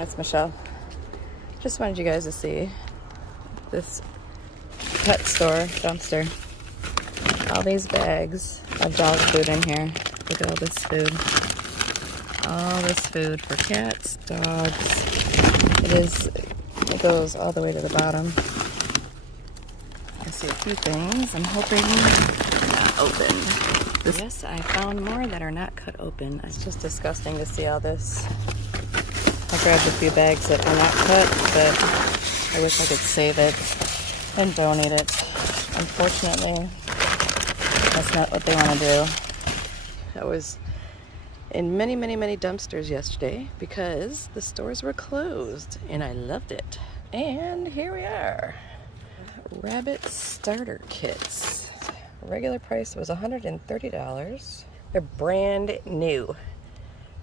everyone, it's Michelle. Just wanted you guys to see this pet store dumpster. All these bags of dog food in here. Look at all this food. All this food for cats, dogs. It goes all the way to the bottom. I see a few things. I'm hoping they're not opened. Yes, I found more that are not cut open. It's just disgusting to see all this. I grabbed a few bags that are not cut, but I wish I could save it and donate it. Unfortunately, that's not what they want to do. I was in many, many, many dumpsters yesterday because the stores were closed, and I loved it. And here we are. Rabbit starter kits. Regular price was $130. They're brand new.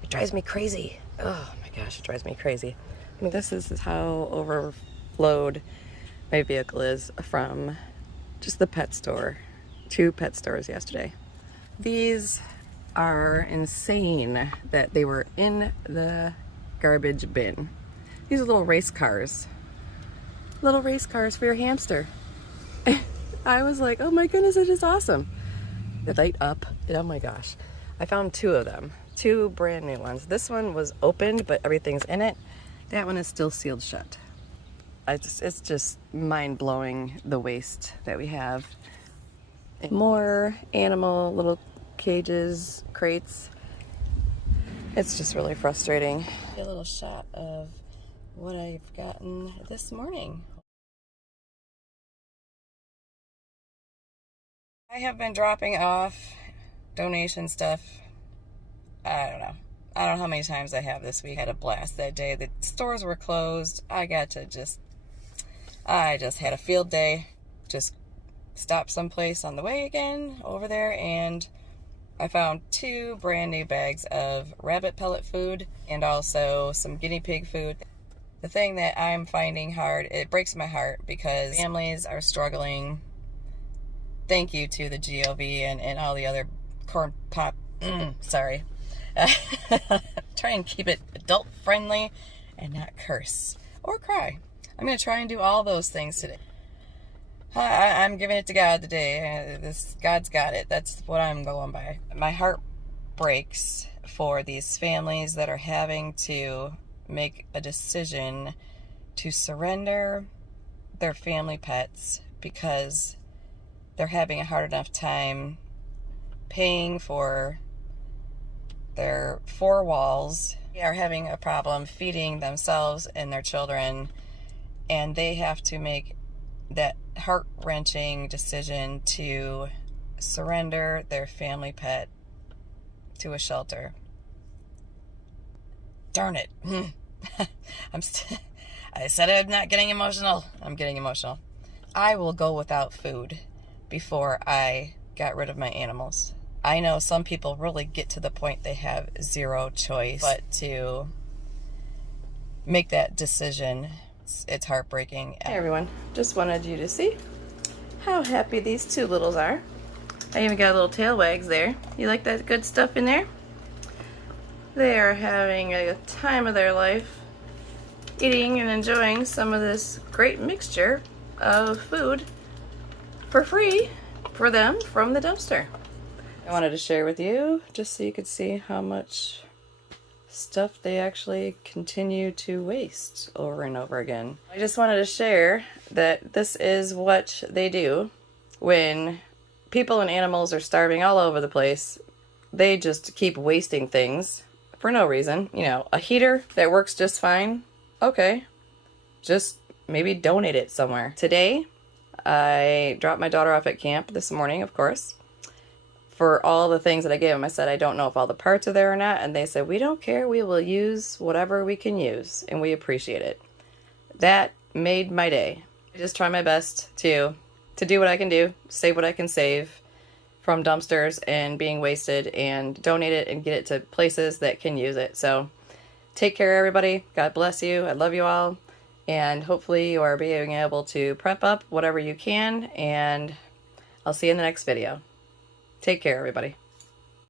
It drives me crazy. Oh my gosh, it drives me crazy. I mean, this is how overflowed my vehicle is from just the pet store. 2 pet stores yesterday. These are insane that they were in the garbage bin. These are little race cars. Little race cars for your hamster. I was like, oh my goodness, it is awesome. They light up, and oh my gosh. I found 2 of them, 2 brand new ones. This one was opened, but everything's in it. That one is still sealed shut. It's just mind-blowing, the waste that we have. More animal little cages, crates. It's just really frustrating. A little shot of what I've gotten this morning. I have been dropping off donation stuff. I don't know how many times I have this week. I had a blast that day. The stores were closed. I just had a field day. Just stopped someplace on the way again over there, and I found 2 brand new bags of rabbit pellet food and also some guinea pig food. The thing that I'm finding hard, it breaks my heart because families are struggling. Thank you to the GOV and all the other corn pop, sorry. Try and keep it adult friendly and not curse or cry. I'm going to try and do all those things today. I'm giving it to God today. God's got it. That's what I'm going by. My heart breaks for these families that are having to make a decision to surrender their family pets because they're having a hard enough time paying for their 4 walls. They are having a problem feeding themselves and their children, and they have to make that heart-wrenching decision to surrender their family pet to a shelter. Darn it. I said I'm not getting emotional. I'm getting emotional. I will go without food before I got rid of my animals. I know some people really get to the point they have zero choice but to make that decision. It's heartbreaking. Hey everyone, just wanted you to see how happy these 2 littles are. I even got little tail wags there. You like that good stuff in there? They are having a time of their life eating and enjoying some of this great mixture of food for free for them from the dumpster. I wanted to share with you just so you could see how much stuff they actually continue to waste over and over again. I just wanted to share that this is what they do when people and animals are starving all over the place. They just keep wasting things for no reason. You know, a heater that works just fine, okay, just maybe donate it somewhere. Today, I dropped my daughter off at camp this morning, of course. For all the things that I gave them, I said, I don't know if all the parts are there or not. And they said, we don't care. We will use whatever we can use. And we appreciate it. That made my day. I just try my best to do what I can do, save what I can save from dumpsters and being wasted, and donate it and get it to places that can use it. So take care, everybody. God bless you. I love you all. And hopefully you are being able to prep up whatever you can. And I'll see you in the next video. Take care, everybody.